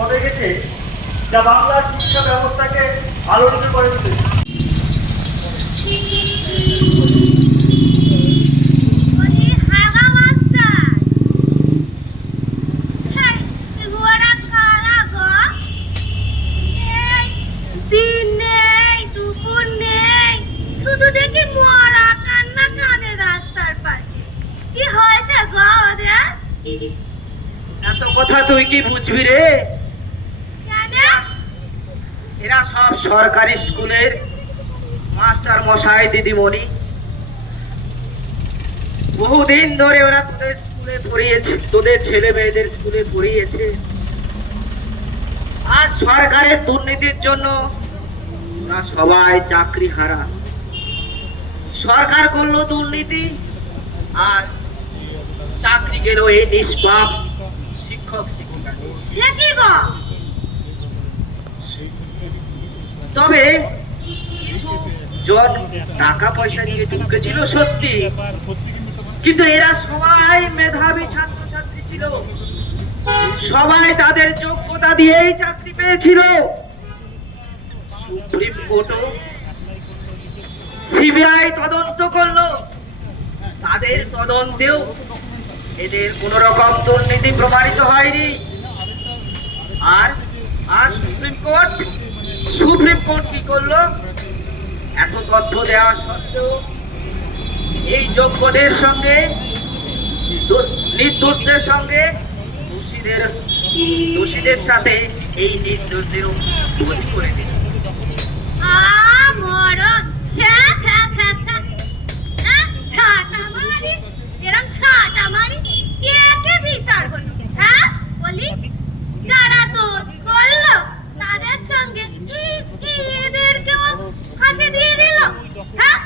পদে গেছে, যা বাংলার শিক্ষা ব্যবস্থাকে আলোড়িত করে বলি ওদের এত কথা তুই কি বুঝবি রে? এরা সব সরকারি স্কুলের মাস্টার মশাই, দিদিমণি। বহুদিন ধরে ওরা তোদের স্কুলে পড়িয়েছে, তোদের ছেলে মেয়েদের স্কুলে পড়িয়েছে। আর সরকারের দুর্নীতির জন্য ওরা সবাই চাকরি হারা। সরকার করল দুর্নীতি আর চাকরি গেল এই নিষ্পাপ শিক্ষক শিক্ষিকা সে কি গো তবে কিছু টাকা পয়সা দিয়ে ঢুকেছিল সত্যি। কিন্তু এরা সবাই মেধাবী ছাত্রছাত্রী ছিল। সবাই তাদের যোগ্যতা দিয়েই চাকরি পেয়েছিল। সুপ্রিম কোর্টও সিবিআই তদন্ত করল। তাদের তদন্তেও এদের কোন রকম দুর্নীতি প্রমাণিত হয়নি। আর আর সুপ্রিম কোর্ট সুপ্রিম কি করল এত তথ্য দেওয়া সত্ত্বেও এই যোগ্যদের সঙ্গে নির্দোষদের সঙ্গে দোষীদের দোষীদের সাথে এই নির্দোষদেরও বলি করে দিল হ্যাঁ এরম ছাটা মারি কে কে বিচার হলো হ্যাঁ বলি যারা দোষ করল তাদের সঙ্গে ই- ই- এদেরকেও ফাঁসি দিয়ে দিল হ্যাঁ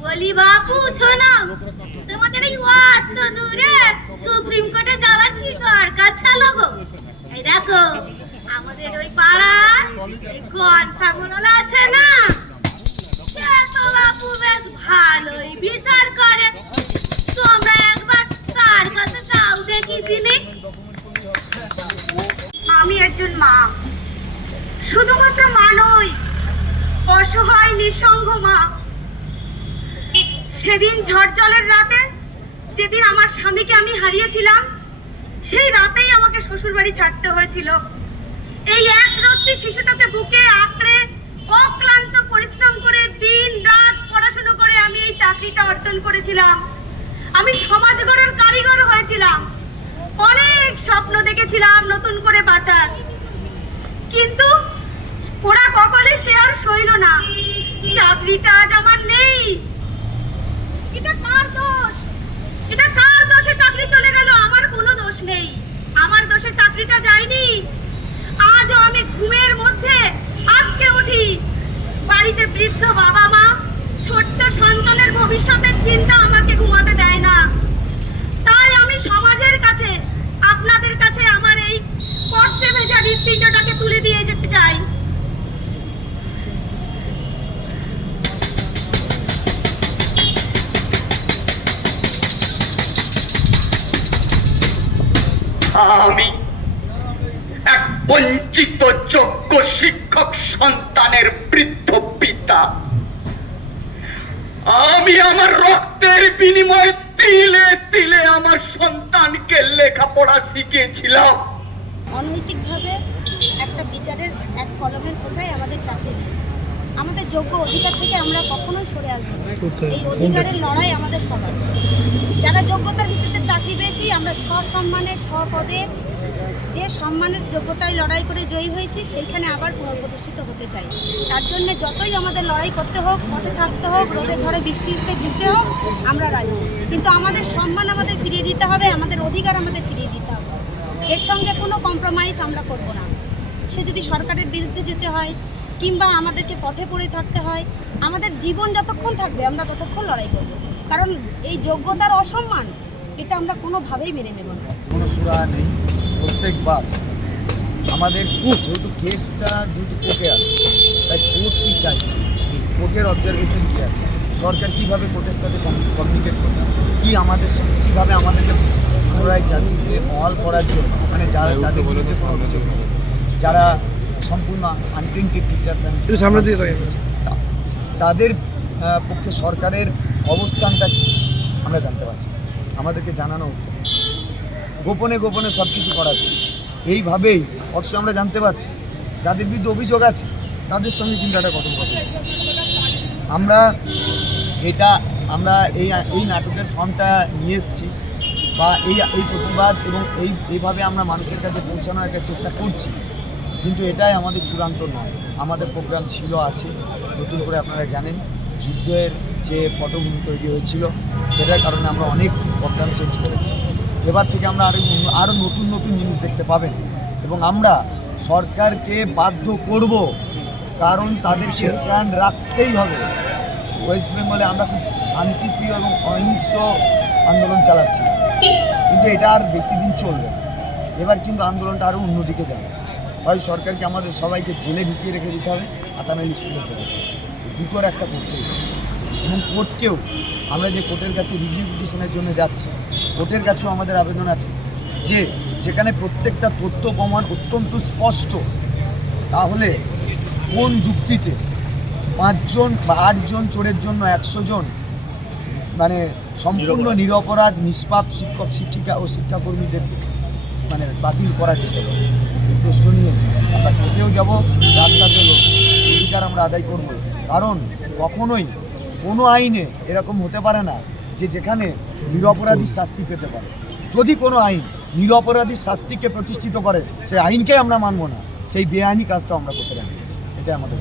বলি বাপু শোনো তোমাদের এই অত দূরে সুপ্রিম কোর্টে যাওয়ার কি দরকার ছিল গো এই দেখো আমাদের ওই পাড়ার এই কনসামুনলা আছে না? সে তো বাপু বেশ ভালোই বিচার করে। তোমরা একবার তার কাছে যাও দেখি দিনে আমি একজন মা। শুধুমাত্র মা নই, অসহায়, নিঃসঙ্গ মা। সেদিন ঝড় রাতে যেদিন আমার স্বামীকে আমি হারিয়েছিলাম, সেই রাতেই আমাকে শ্বশুরবাড়ি ছাড়তে হয়েছিল। এই এক রত্তি শিশুটাকে বুকে আঁকড়ে অক্লান্ত পরিশ্রম করে দিন রাত পড়াশোনা করে আমি এই চাকরিটা অর্জন করেছিলাম। আমি সমাজ গড়ের কারিগর হয়েছিলাম। অনেক স্বপ্ন দেখেছিলাম নতুন করে বাঁচার। কিন্তু ওরা কপালে সে আর সইল না। চাকরিটা আজ আমার নেই। এটা কার দোষ? এটা কার দোষে চাকরি চলে গেল? আমার কোনো দোষ নেই। আমার দোষে চাকরিটা যায়নি। আজও আমি ঘুমের মধ্যে আজকে উঠি। বাড়িতে বৃদ্ধ বাবা মা, ছোট্ট সন্তানের ভবিষ্যতের চিন্তা আমাকে ঘুমাতে দেয় না। তাই আমি সমাজের কাছে, আপনাদের কাছে আমার এই কষ্টে ভেজা হৃৎপিণ্ডটাকে তুলে দিয়ে যেতে চাই। বঞ্চিত যোগ্য শিক্ষক সন্তানের বৃদ্ধ পিতা। আমি আমার রক্তের বিনিময়ে তিলে তিলে আমার সন্তানকে লেখাপড়া শিখিয়েছিলাম। অনৈতিকভাবে একটা বিচারের এক কলমের বোঝাই আমাদের চাকরি আমাদের যোগ্য অধিকার থেকে আমরা কখনোই সরে আসব না। এই অধিকারের লড়াই আমাদের সবার। যারা যোগ্যতার ভিত্তিতে চাকরি পেয়েছি আমরা সসম্মানে স্বপদে যে সম্মানের যোগ্যতায় লড়াই করে জয়ী হয়েছি সেইখানে আবার পুনঃপ্রতিষ্ঠিত হতে চাই। তার জন্য যতই আমাদের লড়াই করতে হোক পথে থাকতে হোক রোদে ঝড়ে বৃষ্টিতে ভিজতে হোক আমরা রাজি। কিন্তু আমাদের সম্মান আমাদের ফিরিয়ে দিতে হবে আমাদের অধিকার আমাদের ফিরিয়ে দিতে হবে। এর সঙ্গে কোনো কম্প্রোমাইজ আমরা করব না। সে যদি সরকারের বিরুদ্ধে যেতে হয় কিংবা আমাদেরকে পথে পড়ে থাকতে হয়। আমাদের জীবন যতক্ষণ থাকবে আমরা ততক্ষণ লড়াই করব। কারণ এই যোগ্যতার অসম্মান এটা আমরা কোনোভাবেই মেনে নেব না। কোনো সুরা নেই। প্রত্যেকবার আমাদের যেহেতু কেসটা যেহেতু কোর্টে আছে তাই কোর্ট কী চাইছে? কোর্টের অবজারভেশন কী আছে? সরকার কীভাবে কোর্টের সাথে কমিউনিকেট করছে? কী আমাদের সঙ্গে কীভাবে আমাদেরকে পুনরায় চাকরিতে বহাল করার জন্য ওখানে যারা তাদের বিরুদ্ধে কোনো অভিযোগ নেই যারা সম্পূর্ণ আনপ্রিন্টেড টিচার্স স্টাফ তাদের পক্ষে সরকারের অবস্থানটা কি? আমরা জানতে পারছি। আমাদেরকে জানানো হচ্ছে। গোপনে গোপনে সব কিছু করাচ্ছে এইভাবেই অথচ আমরা জানতে পারছি যাদের বিরুদ্ধে অভিযোগ আছে তাদের সঙ্গে কিন্তু একটা কথোপকথন চলছে। আমরা এটা আমরা এই এই নাটকের ফর্মটা নিয়ে এসেছি বা এই এই প্রতিবাদ এবং এই এইভাবে আমরা মানুষের কাছে পৌঁছানোর একটা চেষ্টা করছি। কিন্তু এটাই আমাদের চূড়ান্ত নয়। আমাদের প্রোগ্রাম ছিল আছে নতুন করে আপনারা জানেন। যুদ্ধের যে পটভূমি তৈরি হয়েছিল সেটার কারণে আমরা অনেক প্রোগ্রাম চেঞ্জ করেছি। এবার থেকে আমরা আরও আরও নতুন নতুন জিনিস দেখতে পাবেন। এবং আমরা সরকারকে বাধ্য করব কারণ তাদেরকে স্ট্যান্ড রাখতেই হবে। ওয়েস্ট বেঙ্গলে আমরা খুব শান্তিপ্রিয় এবং অহিংস আন্দোলন চালাচ্ছি। কিন্তু এটা আর বেশি দিন চলবে এবার কিন্তু আন্দোলনটা আরও অন্যদিকে যাবে। হয় সরকারকে আমাদের সবাইকে জেলে ঢুকিয়ে রেখে দিতে হবে আর তা নাহলে স্কুলে ফেলে দুটোর একটা করতেই হবে এবং কোর্টকেও আমরা যে কোর্টের কাছে রিভিউ পিটিশনের জন্য যাচ্ছি কোর্টের কাছেও আমাদের আবেদন আছে যে যেখানে প্রত্যেকটা তথ্য প্রমাণ অত্যন্ত স্পষ্ট তাহলে কোন যুক্তিতে পাঁচজন বা আটজন চোরের জন্য একশো জন মানে সম্পূর্ণ নিরপরাধ নিষ্পাপ শিক্ষক শিক্ষিকা ও শিক্ষাকর্মীদের মানে বাতিল করা যেতে পারে। প্রশ্ন নিয়ে আমরা কোর্টেও যাব রাস্তাতেও অধিকার আমরা আদায় করব। কারণ কখনোই কোনো আইনে এরকম হতে পারে না যে যেখানে নিরপরাধীর শাস্তি পেতে পারে। যদি কোনো আইন নিরপরাধীর শাস্তিকে প্রতিষ্ঠিত করে সেই আইনকে আমরা মানব না। সেই বেআইনি কাজটা আমরা করতে পারি এটা আমাদের